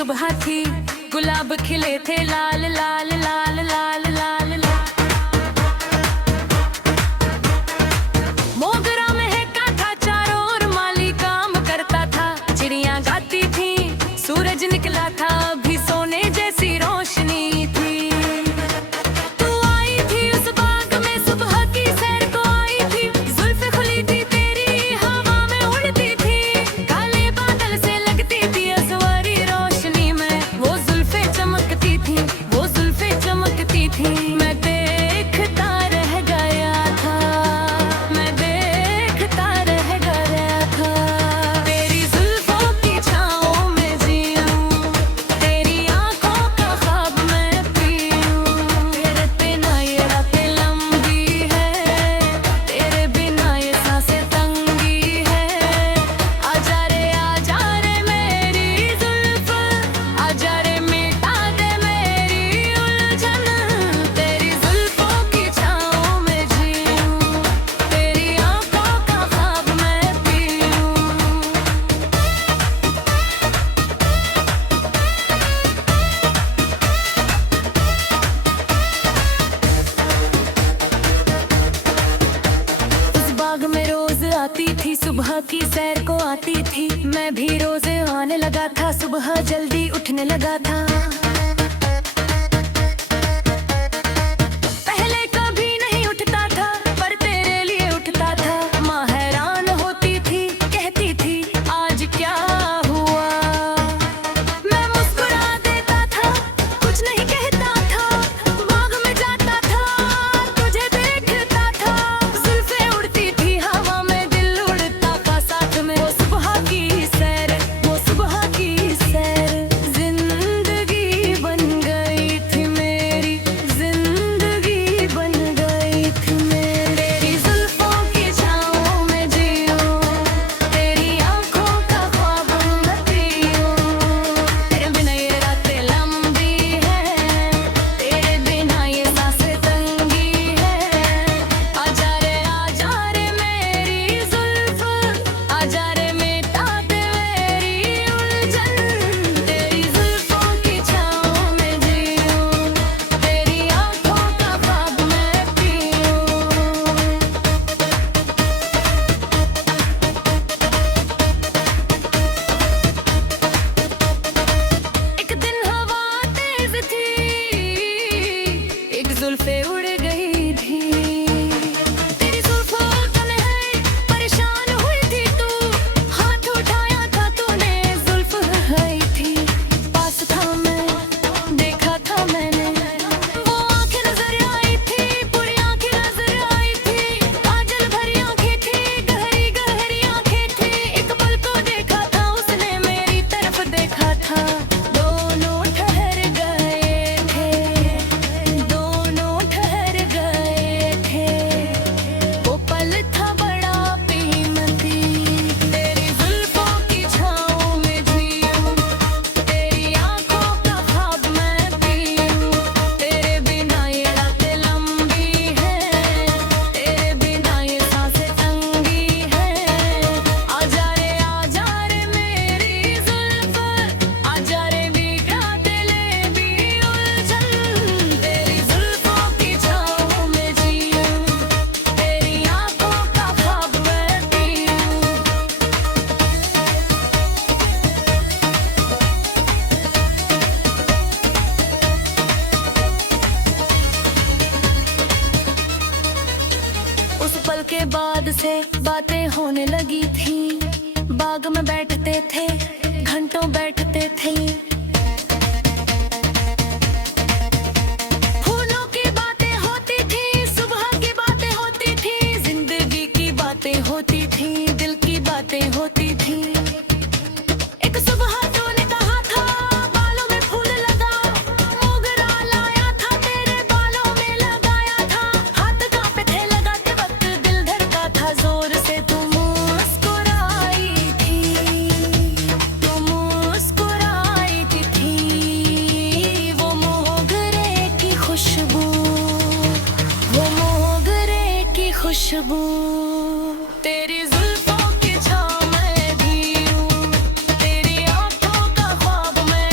सुबह थी, गुलाब खिले थे लाल लाल लाल लाल लाल लाल। मोगरा महका था चारों ओर, माली काम करता था, चिड़ियां गाती थी, सूरज निकला था, अभी सोने जैसी रोशनी थी। तू आई थी उस बाग में, सुबह की सैर को आई थी, जुल्फे खुली थी तेरी, हवा में उड़ती थी, काले बादल से लगती थी असवारी रोशनी में, वो जुल्फे चमकती थी, वो जुल्फे चमकती थी। मैं देखता रह गया था, मैं देखता रह गया था, तेरी जुल्फों की छाँव में जीऊं, तेरी आँखों का ख्वाब मैं पीऊं। तेरे बिना ये रातें लंबी है, तेरे बिना ये सांसें तंगी है। आजा रे मेरी जुल्फ, आजा रे मिटा दे मेरी उलझन, तेरी जुल्फों की छाँव में जीऊं, तेरी आँखों का ख्वाब मैं पीऊं। उस बाग में रोज आती थी, सुबह की सैर को आती थी, मैं भी रोज आने लगा था, सुबह जल्दी उठने लगा था। पहले कभी नहीं उठता था, पर तेरे लिए उठता था, माँ हैरान होती थी, कहती थी आज क्या हुआ। मैं मुस्कुरा देता था, कुछ नहीं कहता था, बाग में जाता था, तुझे देखता था, जुल्फे उड़ती थी हवा में, दिल उड़ता था साथ में। वो सुबह की सैर, वो सुबह की सैर, जिंदगी बन गई थी मेरी, जिंदगी बन गई थी मेरी। तेरी जुल्फों की छाँव में जीऊं, तेरी आँखों का ख्वाब मैं पीऊं। तेरे बिना ये रातें लंबी है, तेरे बिना ये सांसें तंगी है। आजा रे मेरी जुल्फ, आजा रे मिटा दे मेरी उलझन, तेरी जुल्फों की छाँव में जीऊं, तेरी आँखों का ख्वाब मैं पीऊं। एक दिन हवा तेज थी, एक जुल्फे उड़ गई थी, तेरी जुल्फों तन्हाई परेशान हुई थी तू, हाथ उठाया था तूने, जुल्फ आई थी, पास था मैं, देखा था मैंने, वो आंखें नजर आई थी, पूरी आंखें नजर आई थी, काजल भरी आंखें थी, गहरी गहरी आंखें थी, एक पल को देखा था उसने मेरी तरफ देखा था। दोनों ठहर गए थे, दोनों ठहर गए थे, वो पल था बड़ा कीमती। तेरी जुल्फों की छाँव में जीऊं, तेरी आँखों का ख्वाब मैं पीऊं। तेरे बिना ये रातें लंबी है, तेरे बिना ये सांसें तंगी है। आजा रे मेरी जुल्फ, आजा रे बिखरा दिले भी उलझन, तेरी जुल्फों की छाँव में जीऊं, तेरी आँखों का ख्वाब मैं पीऊं। उस पल के बाद से बातें होने लगी थी, बाग में बैठते थे, घंटों बैठते थे, फूलों की बातें होती थी, सुबह की बातें होती थी, जिंदगी की बातें होती थी, दिल की बातें होती थी। एक सुबह तूने कहा था बालों में फूल लगा, मोगरा लाया था तेरे बालों में लगाया था, हाथ कांपे थे लगाते वक्त, दिल धड़का था जोर से, तू मुस्कुराई थी, तू मुस्कुराई थी, वो मोगरे की खुशबू, वो मोगरे की खुशबू। तेरी जुल्फों की छाँव में जीऊं, तेरी आँखों का ख्वाब मैं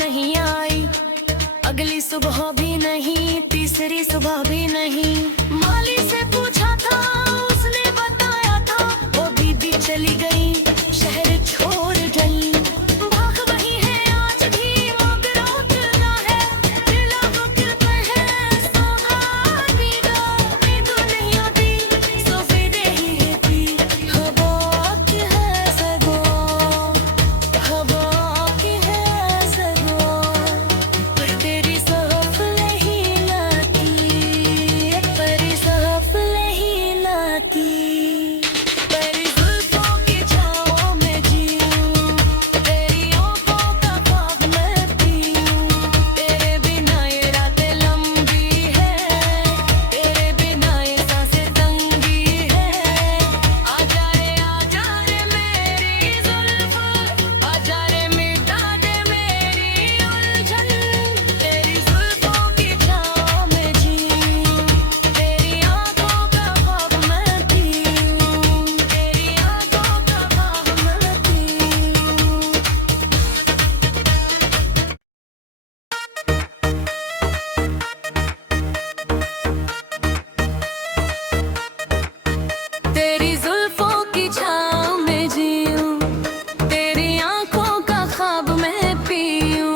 नहीं आई, अगली सुबह भी नहीं, तीसरी सुबह भी नहीं। माली से पूछा था, उसने बताया था, वो दीदी चली गई, शहर छोड़ गई। भाग वही है आज भी, मगर उतना है, दिला बुकते हैं सोहानी गा। नींद नहीं आती, सवेरे ही रहती, हवा की है सगो, हवा की है सगो। पर तेरी सहफ नहीं लाती, पर सहफ नहीं लाती। तेरी जुल्फों की छाँव में जीऊं, तेरी आँखों का ख्वाब मैं पीऊं। तेरे बिना ये रातें लंबी है, तेरे बिना ये सांसें तंगी है। आजा रे मेरी जुल्फ, आजा रे मिटा दे मेरी उलझन। तेरी जुल्फों की छाँव में जीऊं, तेरी आँखों का ख्वाब मैं पीऊं, तेरी आँखों का ख्वाब मैं पीऊं। तेरी जुल्फों की छाँव में जीऊं, तेरी आँखों का ख्वाब मैं पीऊं।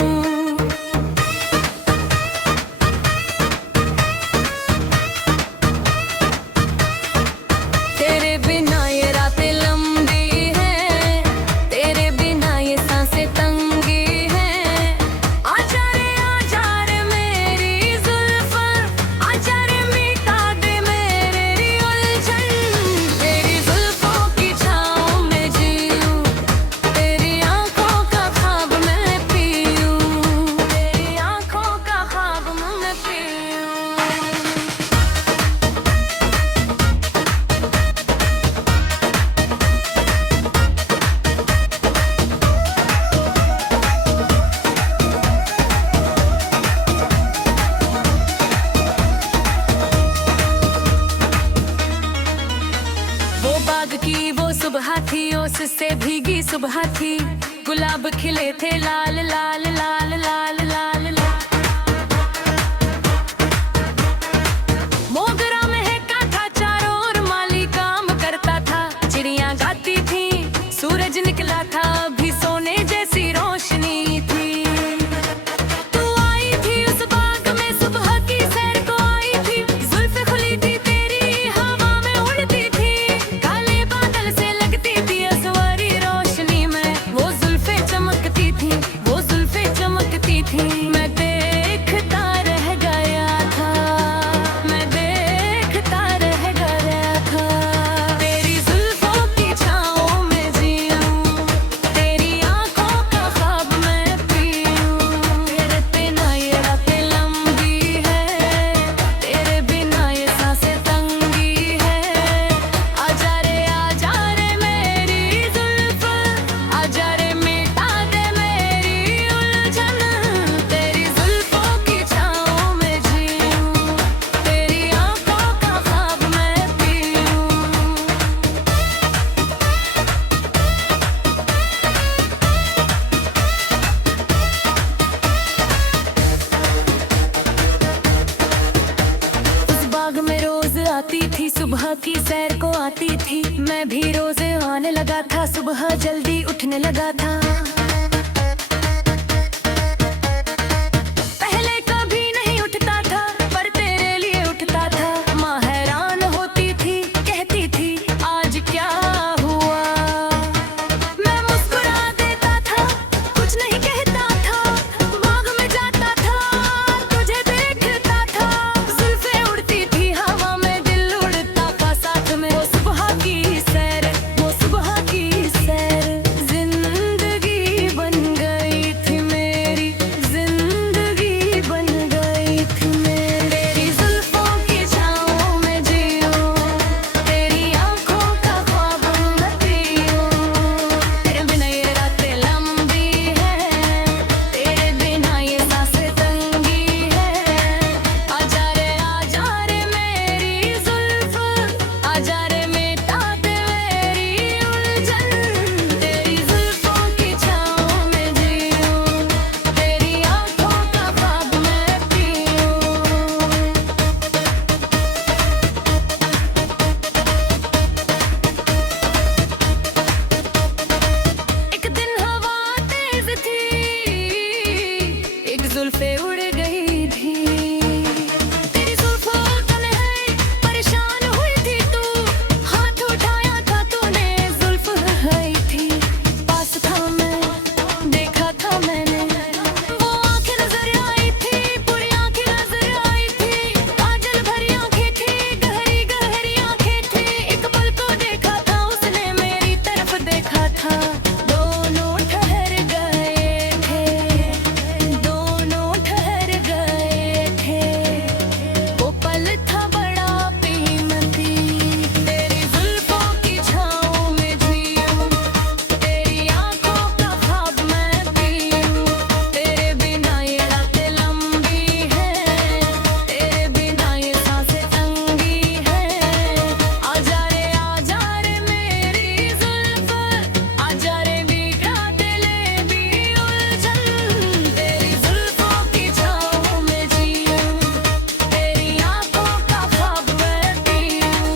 तेरे बिना ये रातें लंबी है, तेरे बिना ये सांसें तंगी है। आजा रे मेरी जुल्फ, आजा रे मिटा दे मेरी उलझन। तेरी जुल्फों की छाँव में जीऊं, तेरी आँखों का ख्वाब मैं पीऊं, तेरी आँखों का ख्वाब मैं पीऊं। वो बाग की वो सुबह थी, उससे भीगी सुबह थी। गुलाब खिले थे लाल लाल लाल लाल लाल लाल। मोगरा महका था चारों ओर, माली काम करता था, चिड़ियां गाती थी, सूरज निकला था, अभी सोने जैसी रोशनी थी। तू आई थी उस बाग में, सुबह की सैर को आई थी, जुल्फें खुली थी तेरी, हवा में उड़ती थी। काले बादल से लगती थी असवारी रोशनी में, वो जुल्फें चमकती थी, वो जुल्फें चमकती थी। मैं देखता रह गया था, मैं देखता रह गया था। तेरी जुल्फों की छाँव में जीऊं, तेरी आँखों का ख्वाब मैं पीऊं। तेरे बिना ये रातें लंबी है, तेरे बिना ये सांसें तंगी है। आजा रे मेरी जुल्फ, आजा रे मिटा दे मेरी उलझन। तेरी जुल्फों की छाँव में जीऊं, तेरी आँखों का ख्वाब मैं पीऊं। उस बाग में रोज आती थी, सुबह की सैर को आती थी, मैं भी रोज आने लगा था, सुबह जल्दी उठने लगा था। पहले कभी नहीं उठता था, पर तेरे लिए उठता था। माँ हैरान होती थी, कहती थी आज क्या हुआ। मैं मुस्कुरा देता था, कुछ नहीं कहता था, बाग में जाता था, तुझे देखता था। जुल्फें उड़ती थी हवा में, दिल उड़ता था साथ में। वो सुबह की सैर, वो सुबह की सैर, जिंदगी जुल्फे उड़ गई थी। तेरी जुल्फों तन्हाई परेशान हुई थी तू, हाथ उठाया था तूने जुल्फ है थी। पास था मैं, देखा था मैंने, वो आंखें नजर आई थी, पूरी आंखें नजर आई थी। काजल भरी आंखें थी, गहरी गहरी आंखें थी। एक पल को देखा था उसने मेरी तरफ देखा था। दोनों ठहर गए थे, दोनों ठहर गए थे। वो पल था बड़ा कीमती। तेरी जुल्फों की छाँव में जीऊं, तेरी आंखों का ख्वाब मैं पीऊं। तेरे बिना ये रातें लंबी हैं, तेरे बिना ये सांसें तंगी हैं। आजा रे मेरी जुल्फ, आजा रे बिखरा दिले भी उलझन। तेरी जुल्फों की छाँव में जीऊं, तेरी आंखों का ख्वाब मैं पीऊं।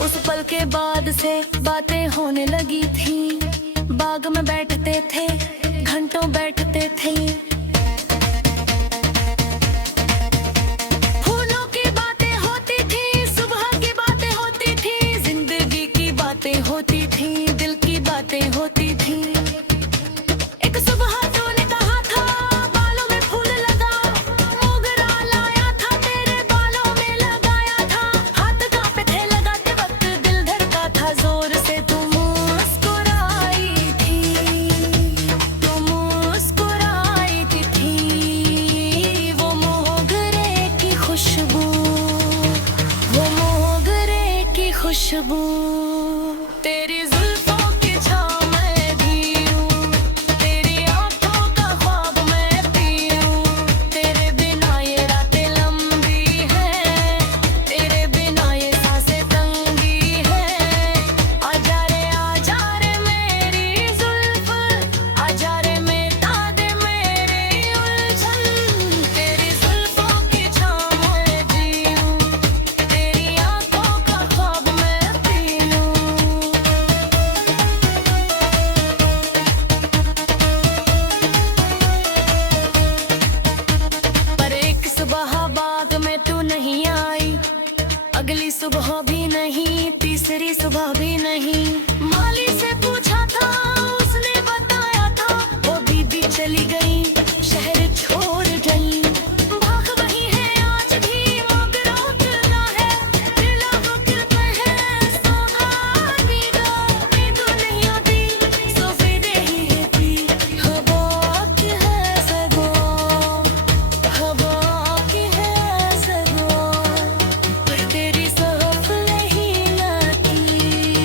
उस पल के बाद से बातें होने लगी थी। बाग में बैठते थे, घंटों बैठते थे। फूलों की बातें होती थी, सुबह की बातें होती थी, जिंदगी की बातें होती थी, दिल की बातें होती थी। एक सुबह तूने कहा था बालों में फूल लगा, मोगरा लाया था तेरे बालों में लगाया था। हाथ कांपे थे लगाते वक्त, दिल धड़का था जोर से। तू मुस्कुराई थी, तू मुस्कुराई थी। वो मोगरे की खुशबू, वो मोगरे की खुशबू। तेरी जुल्फों की छाँव में जीऊं, तेरी आंखों का ख्वाब मैं पीऊं। तेरे बिना ये रातें लंबी हैं, तेरे बिना ये सांसें तंगी हैं। आजा रे मेरी जुल्फ, आजा रे मिटा दे मेरी उलझन। तेरी जुल्फों की छाँव में जीऊं, तेरी आंखों का ख्वाब मैं पीऊं। पर एक सुबह बाग में तू नहीं आई, अगली सुबह भी नहीं, तीसरी सुबह भी नहीं। माली से पूछा था, उसने बताया था वो बीबी चली गई, शहर छोड़ गई। भाग वही है आज भी, मोगरा खिला है, खिला वो खिलता है। सुहानी नींद नहीं आती, सवेरे ही रहती। हवा की है सगो, हवा की है सगो, पर तेरी सहफ नहीं आती।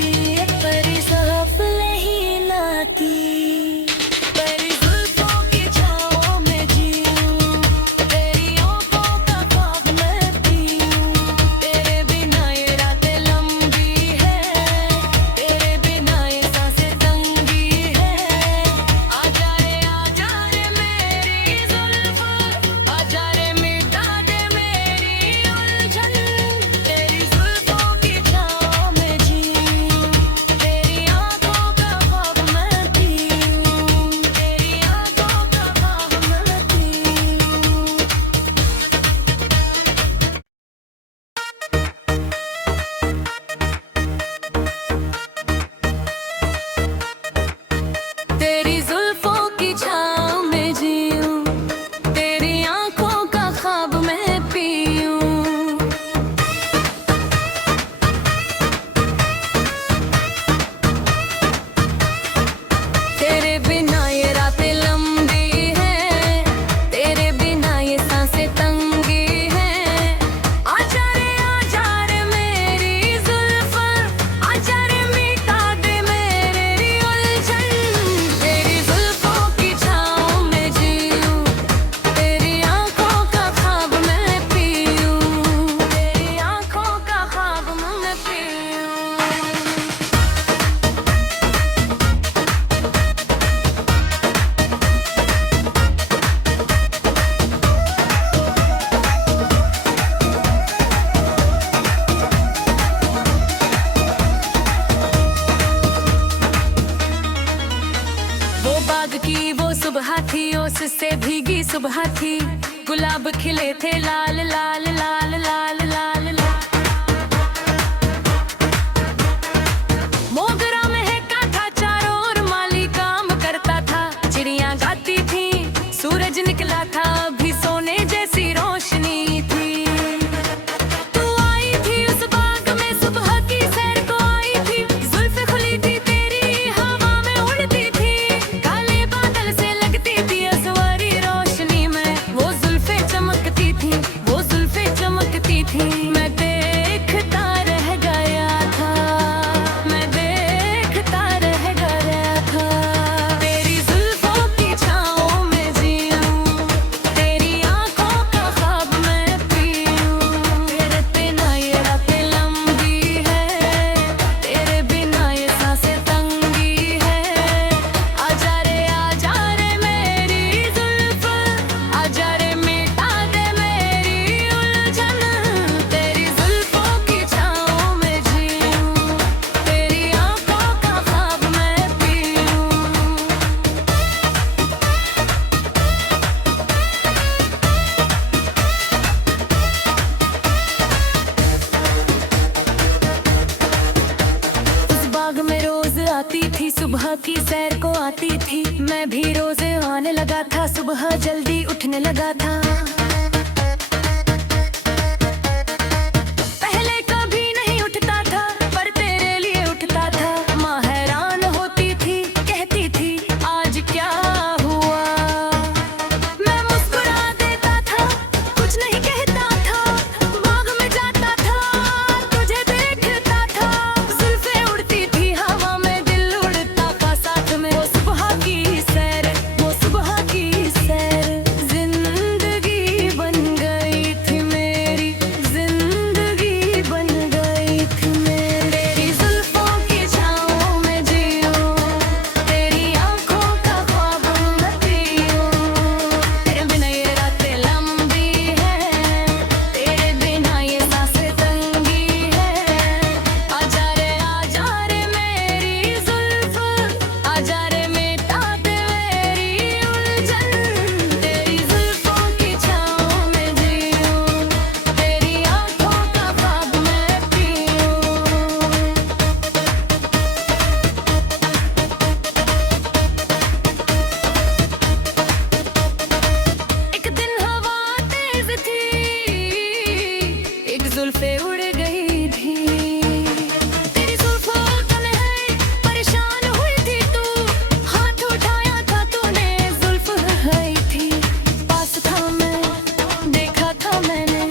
सुबह थी, गुलाब खिले थे लाल लाल लाल लाल लाल लाल। मोगरा महका था चारों ओर, माली काम करता था, चिड़ियां गाती थी, सूरज निकला था, अभी सोने जैसी रोशनी थी। तू आई थी उस बाग में, सुबह की सैर को आई थी, जुल्फे खुली थी तेरी, हवा में उड़ती थी, काले बादल से लगती थी असवारी रोशनी में, वो जुल्फे चमकती थी, वो जुल्फे चमकती थी। मैं देखता रह गया था, मैं देखता रह गया था, तेरी जुल्फों की छाँव में जीऊं, तेरी आँखों का ख्वाब मैं पीऊं। तेरे बिना ये रातें लंबी है, तेरे बिना ये सांसें तंगी है। आजा रे मेरी जुल्फ, आजा रे मिटा दे मेरी उलझन, तेरी जुल्फों की छाँव में जीऊं, तेरी आँखों का ख्वाब मैं पीऊं। उस बाग में रोज आती थी, सुबह की सैर को आती थी, मैं भी रोज आने लगा था, सुबह जल्दी उठने लगा था। पहले कभी नहीं उठता था, पर तेरे लिए उठता था, माँ हैरान होती थी, कहती थी आज क्या हुआ। मैं मुस्कुरा देता था, कुछ नहीं कहता था, बाग में जाता था, तुझे देखता था, जुल्फे उड़ती थी हवा में, दिल उड़ता था साथ में। वो सुबह की सैर, वो सुबह की सैर, जिंदगी बन गई थी मेरी, जिंदगी बन गई थी मेरी। तेरी जुल्फों की छाँव में जीऊं, तेरी आँखों का ख्वाब मैं पीऊं। तेरे बिना ये रातें लंबी है, तेरे बिना ये सांसें तंगी है। आजा रे मेरी जुल्फ, आजा रे मिटा दे मेरी उलझन, तेरी जुल्फों की छाँव में जीऊं, तेरी आँखों का ख्वाब मैं पीऊं। एक दिन हवा तेज थी, एक जुल्फे उड़ गई थी, तेरी जुल्फों तन्हाई परेशान हुई थी तू, हाथ उठाया था तूने, जुल्फ है थी, पास था मैं, देखा था मैंने,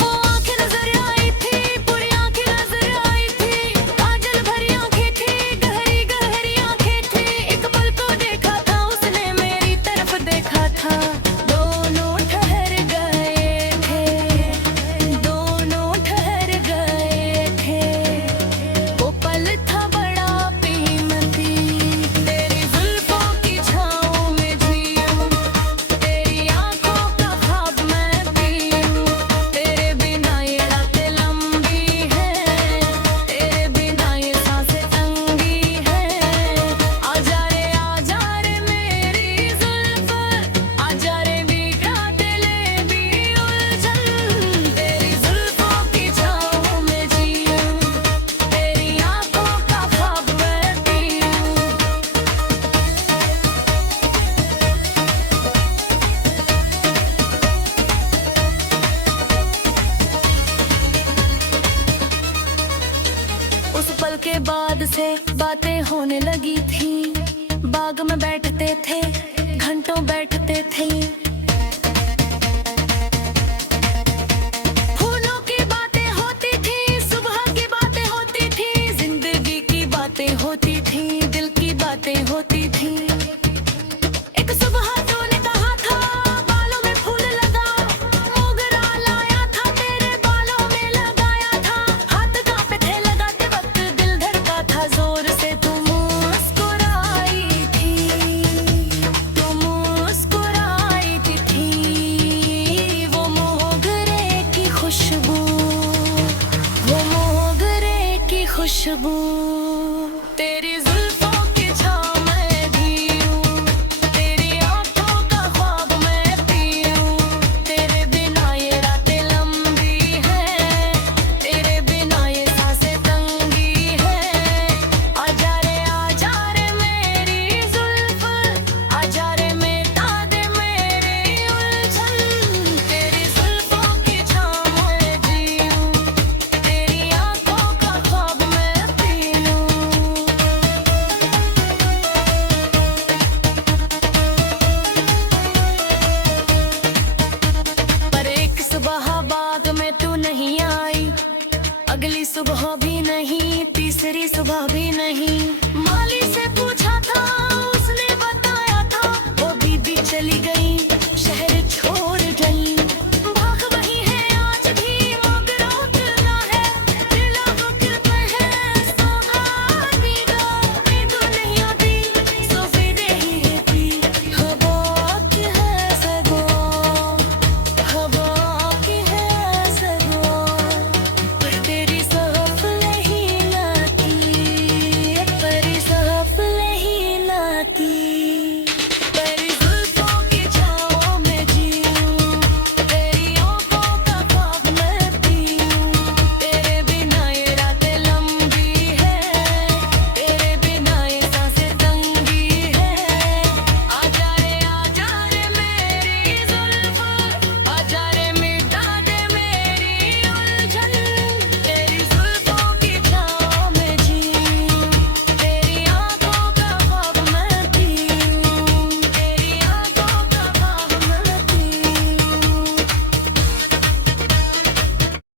वो आंखें नजर आई थी, पूरी आंखें नजर आई थी, काजल भरी आंखें थी, गहरी गहरी आंखें थी, एक पल को देखा था उसने मेरी तरफ देखा था, दोनों ठहर गए थे, दोनों ठहर गए थे, वो पल था बड़ा कीमती। तेरी जुल्फों की छाँव में जीऊं, तेरी आँखों का ख्वाब मैं पीऊं। तेरे बिना ये रातें लंबी है, तेरे बिना ये सांसें तंगी है। आजा रे मेरी जुल्फ, आजा रे मिटा दे मेरी उलझन, तेरी जुल्फों की छाँव में जीऊं, तेरी आँखों का ख्वाब मैं पीऊं। उस पल के बाद से बातें होने लगी थी, बाग में बैठते थे, घंटों बैठते थे, फूलों की बातें होती थी, सुबह की बातें होती थी, जिंदगी की बातें होती थी, दिल की बातें होती थी। एक सुबह तूने कहा था बालों में फूल लगा, मोगरा लाया था तेरे बालों में लगाया था, हाथ कांपे थे लगाते वक्त, दिल धड़का था जोर से, तू मुस्कुराई थी, तू मुस्कुराई थी, वो मोगरे की खुशबू, वो मोगरे की खुशबू। तेरी जुल्फों की छाँव में जीऊं, तेरी आँखों का ख्वाब मैं तू नहीं आई, अगली सुबह भी नहीं, तीसरी सुबह भी नहीं।